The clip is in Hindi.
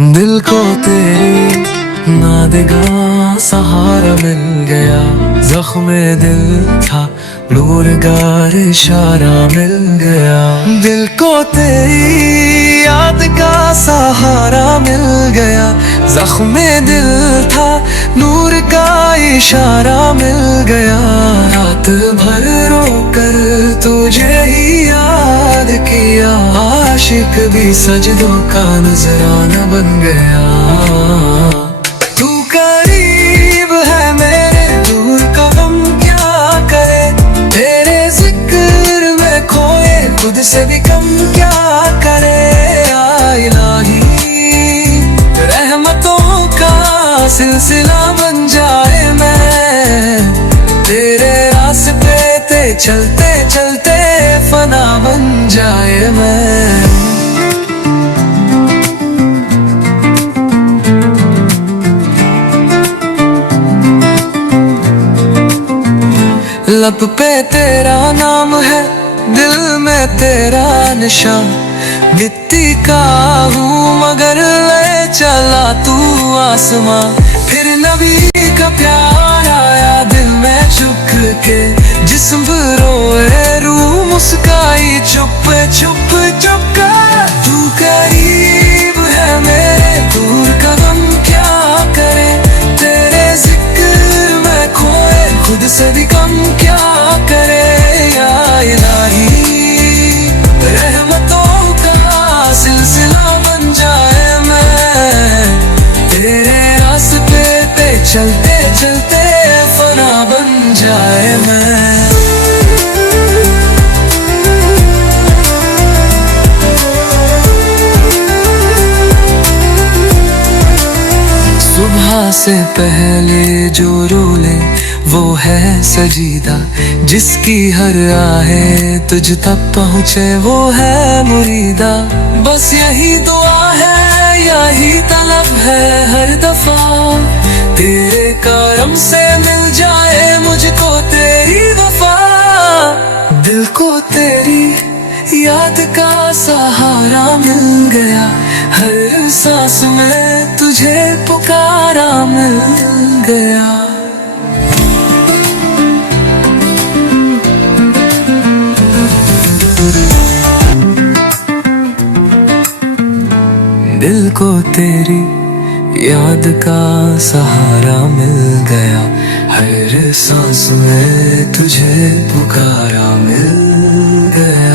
दिल को तेरी नादिगा सहारा मिल गया, जख्म दिल था नूरगार इशारा मिल गया। दिल को तेरी याद का सहारा मिल गया, जख्म दिल था नूर का इशारा मिल गया। रात भर रोकर तुझे ही याद किया, आशिक भी सजदों का नजराना बन गया। तू करीब है मेरे, दूर का गम क्या करे, तेरे जिक्र में खोए खुद से भी कम क्या करे। या इलाही रहमतों का सिलसिला बन जाए, मैं तेरे रास्ते पे चलते चलते फना बन जाए मैं। लब पे तेरा नाम है, दिल में तेरा निशान। मिट्टी का हूँ मगर ले चला तू आसमां। फिर नबी का प्यार आया दिल में चुक के, जिस्म रोए रूह मुस्काई चुप चुप चुप कर। तू करीब है मेरे, दूर का गम क्या करे, तेरे जिक्र में खोए खुद से भी कम क्या करे। या इलाही रहमतों का सिलसिला बन जाए, मैं तेरे रास्ते पे चलते चलते फना बन जाए मैं। सुबह से पहले जो रोले वो है सजीदा, जिसकी हर आहे तुझ तक पहुँचे वो है मुरीदा। बस यही दुआ है, यही तलब है हर दफा, तेरे करम से मिल जाए मुझको तेरी वफा। दिल को तेरी याद का सहारा मिल गया, हर सांस में तुझे पुकारा मिल गया। दिल को तेरी याद का सहारा मिल गया, हर सांस में तुझे पुकारा मिल गया।